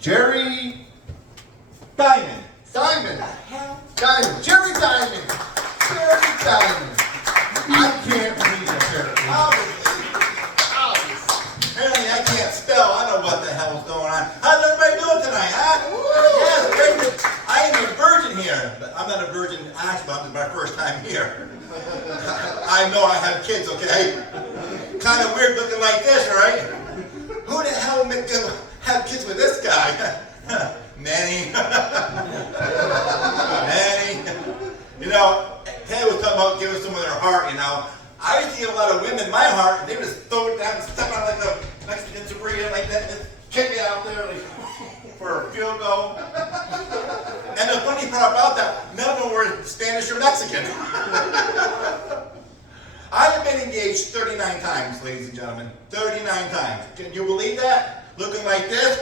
Jerry Diamond. Diamond. Hell, Diamond. Jerry Diamond. Jerry Diamond. I can't read it, Jerry. apparently I can't spell. I don't know what the hell's going on. How's everybody doing tonight, huh? Yes, great. I am a virgin here, but I'm not a virgin actually. This is my first time here. I know I have kids, okay? Kind of weird looking like this, right? Who the hell would have kids with this guy? Manny. Manny. You know, Ted was talking about giving someone their heart, you know. I used to give a lot of women my heart, and they would just throw it down and step on like a Mexican burrito like that, and just kick it out there like, for a field goal. And the funny part about that, none of them were Spanish or Mexican. I have been engaged 39 times, ladies and gentlemen. 39 times. Can you believe that? Looking like this?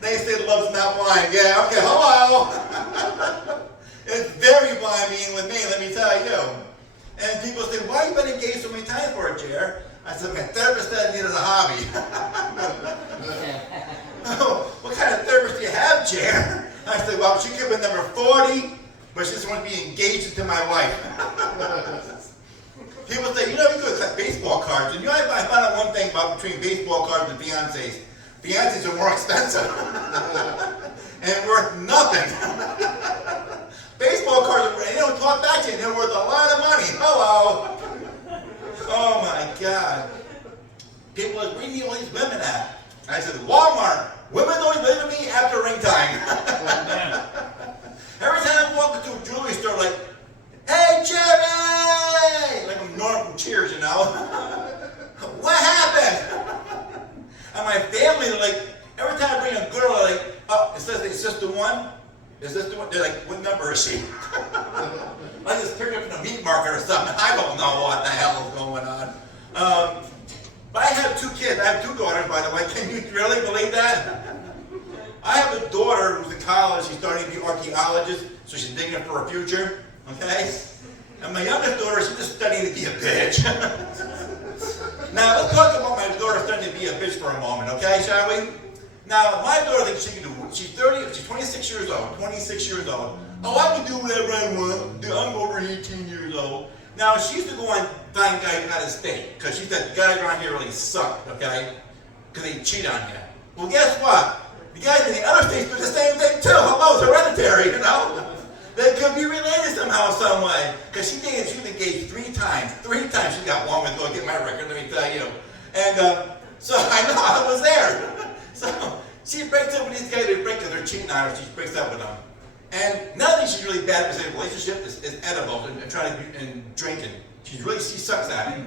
They say love's not blind. Yeah, okay, hello. It's very blind being with me, let me tell you. And people say, why have you been engaged so many times for it, Jer? I said, my therapist said I needed a hobby. Oh, what kind of therapist do you have, Jer? I said, well, she could have been number 40, but she just wanted to be engaged into my life. People say, you know, you could collect baseball cards. And you know, I found out one thing about between baseball cards and fiancés. Fiancés are more expensive and worth nothing. Baseball cards, they don't talk back to you, and they're worth a lot of money. Hello. Oh my God. People are, where do you all these women at? I said, Walmart. Women only live with me after ring time. Every time I walk into a jewelry store, like, hey, Jerry! Like I'm Norm from Cheers, you know? What happened? And my family, they're like, every time I bring a girl, they're like, oh, it says it's just the one? Is this the one? They're like, what number is she? Like it's picked up in a meat market or something. I don't know what the hell is going on. But I have 2 kids. I have 2 daughters, by the way. Can you really believe that? I have a daughter who's in college. She's starting to be an archaeologist, so she's digging for her future. Okay? And my youngest daughter, she's just studying to be a bitch. Now, let's talk about my daughter studying to be a bitch for a moment, okay, shall we? Now, my daughter thinks she can do, she's 26 years old, 26 years old. Oh, I can do whatever I want. I'm over 18 years old. Now, she used to go and find guys out of state, because she said, the guys around here really suck, okay? Because they cheat on you. Well, guess what? The guys in the other states do the same thing too. Hello, it's hereditary, you know? They could be related somehow, some way. Because she was engaged 3 times. 3 times she got one with, go get my record, let me tell you. And so I know I was there. So she breaks up with these guys, they break because they're cheating on her, she breaks up with them. And another thing she's really bad at in a relationship is edibles and trying to and drinking. She sucks at it.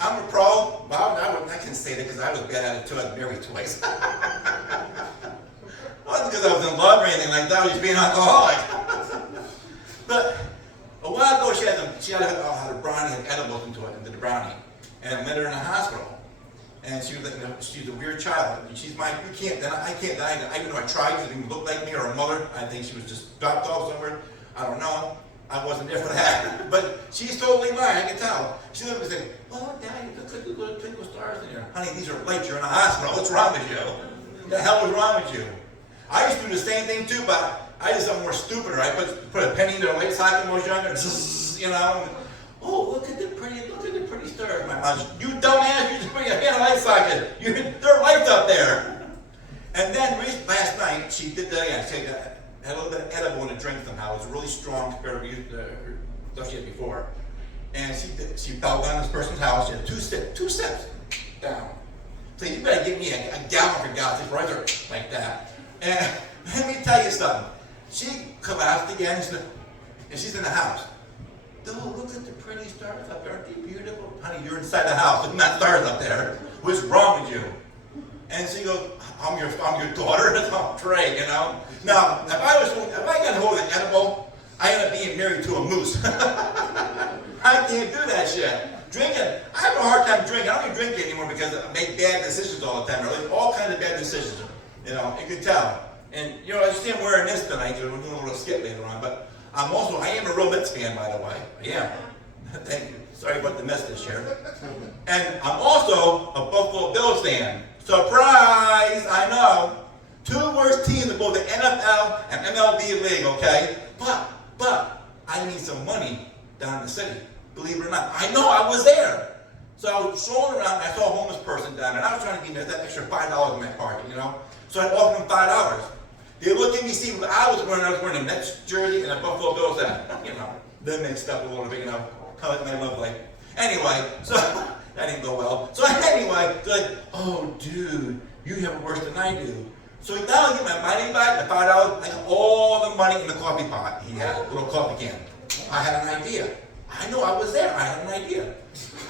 I'm a pro. Well, I can say that because I was bad at it too. I was married twice. It wasn't because I was in love or anything like that. I was just being an alcoholic. But a while ago, she had a brownie, had edibles into the brownie, and it met her in the hospital. And she was like, you know, she's a weird child. She's I can't deny that. Even though I tried, she didn't look like me or her mother. I think she was just dropped off somewhere. I don't know. I wasn't there for that. But she's totally lying, I can tell. She looked and said, well, Daddy, looks like little twinkle stars in here. Honey, these are lights. You're in a hospital. What's wrong with you? What the hell was wrong with you? I used to do the same thing too, but I did something more stupider. I put a penny in their light socket when I was younger, you know. Oh, look at the pretty stars. My mom said, you dumbass, you just put your hand in a light socket. There are lights up there. And then last night, she did that again. She had a little bit of edible in a drink somehow. It was really strong compared to her stuff she had before. And she fell down this person's house. She had 2 steps down. So you better give me a gallon for God's sake, right there, like that. And let me tell you something. She collapsed again, and she's in the house. Oh, look at the pretty stars up there. Aren't they beautiful? Honey, you're inside the house. There's not stars up there. What's wrong with you? And she goes, I'm your daughter. That's all Trey, you know. Now, if I got hold of an edible, I end up being married to a moose. I can't do that shit. Drinking, I have a hard time drinking. I don't even drink anymore because I make bad decisions all the time. Really, all kinds of bad decisions. You know, you can tell. And you know, I see I'm wearing this tonight. We're doing a little skit later on, but I am a real Mets fan, by the way. I am. Thank you. Sorry about the mess this year. And I'm also a Buffalo Bills fan. Surprise! I know. Two worst teams in both the NFL and MLB league, okay? But, I need some money down in the city. Believe it or not. I know, I was there. So I was strolling around and I saw a homeless person down there. And I was trying to give them that extra $5 in my pocket, you know? So I offered them $5. They looked at me, see what I was wearing. I was wearing a Mets jersey and a Buffalo Bills hat. You know, then mixed up a little bit, you know, kind of like my love life. Anyway, so that didn't go well. So anyway, they're like, oh, dude, you have it worse than I do. So now I get my money back, my $5, I got all the money in the coffee pot he had, a little coffee can. I had an idea. I know, I was there, I had an idea.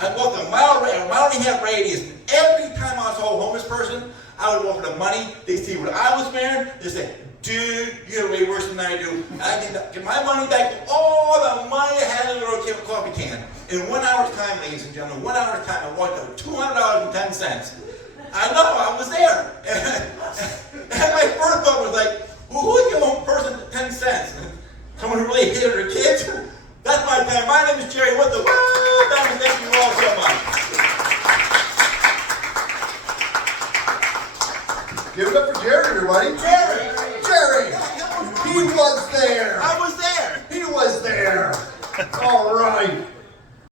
I walked a mile and a half radius, and every time I saw a homeless person, I would offer them money, they'd see what I was wearing, they'd say, dude, you're way worse than I do. And I did get my money back, all the money I had in a little coffee can. In 1 hour's time, ladies and gentlemen, 1 hour's time, I walked out with $200.10. I know, I was there. And my first thought was like, well, who would give a person 10 cents? Someone who really hated her kids? That's my time. My name is Jerry. What the thank you all so much. Give it up for Jerry, everybody. Jerry!